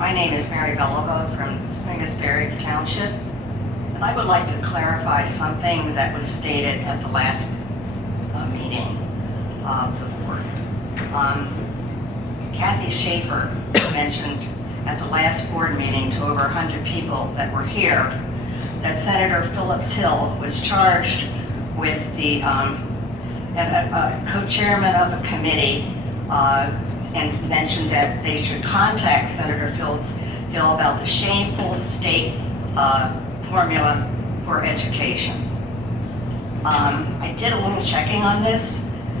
My name is Mary Beliveau from Springisbury Township, and I would like to clarify something that was stated at the last meeting of the board. Kathy Schaefer mentioned at the last board meeting to over 100 people that were here that Senator Phillips Hill was charged with the co-chairman of a committee and mentioned that they should contact Senator Phillips Hill about the shameful state formula for education. I did a little checking on this.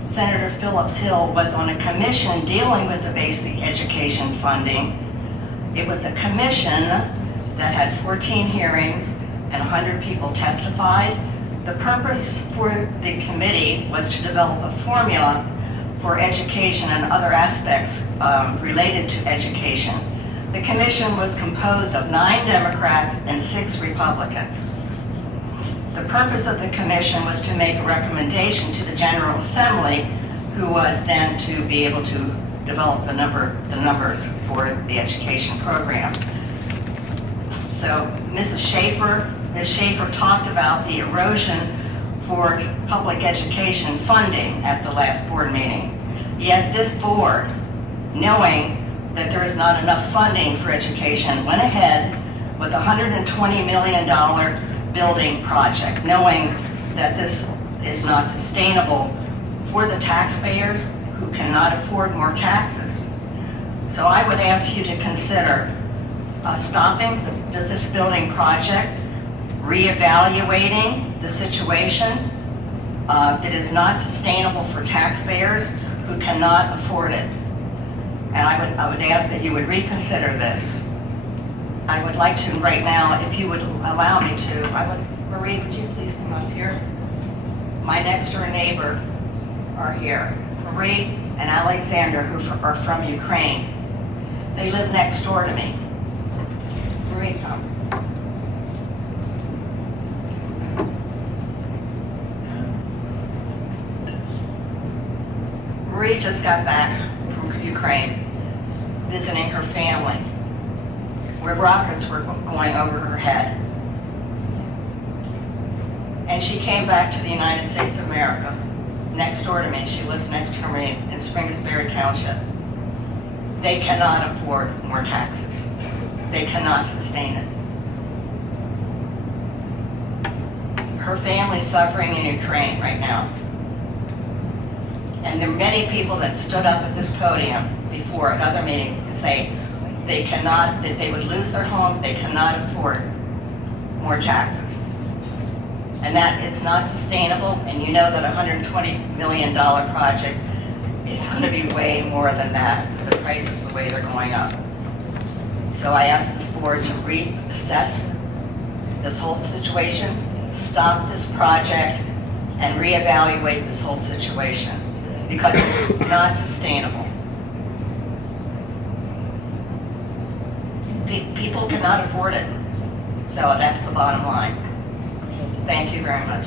Senator Phillips Hill was on a commission dealing with the basic education funding. It was a commission that had 14 hearings and 100 people testified. The purpose for the committee was to develop a formula for education and other aspects related to education. The commission was composed of 9 Democrats and 6 Republicans. The purpose of the commission was to make a recommendation to the General Assembly, who was then to be able to develop the numbers for the education program. So Ms. Schaefer talked about the erosion for public education funding at the last board meeting. Yet this board, knowing that there is not enough funding for education, went ahead with a $120 million building project, knowing that this is not sustainable for the taxpayers who cannot afford more taxes. So I would ask you to consider stopping this building project, reevaluating the situation. It is not sustainable for taxpayers who cannot afford it. And I would ask that you would reconsider this. I would like to right now, if you would allow me to, Marie, would you please come up here? My next door neighbor are here, Marie and Alexander, who are from Ukraine. They live next door to me. Marie, come. Marie just got back from Ukraine, visiting her family, where rockets were going over her head. And she came back to the United States of America, next door to me. She lives next to me in Springisbury Township. They cannot afford more taxes. They cannot sustain it. Her family's suffering in Ukraine right now. And there are many people that stood up at this podium before at other meetings and say that they would lose their homes, they cannot afford more taxes. And that it's not sustainable, and you know that a $120 million project is going to be way more than that, the prices the way they're going up. So I ask this board to reassess this whole situation, stop this project, and reevaluate this whole situation, because it's not sustainable. People cannot afford it. So that's the bottom line. Thank you very much.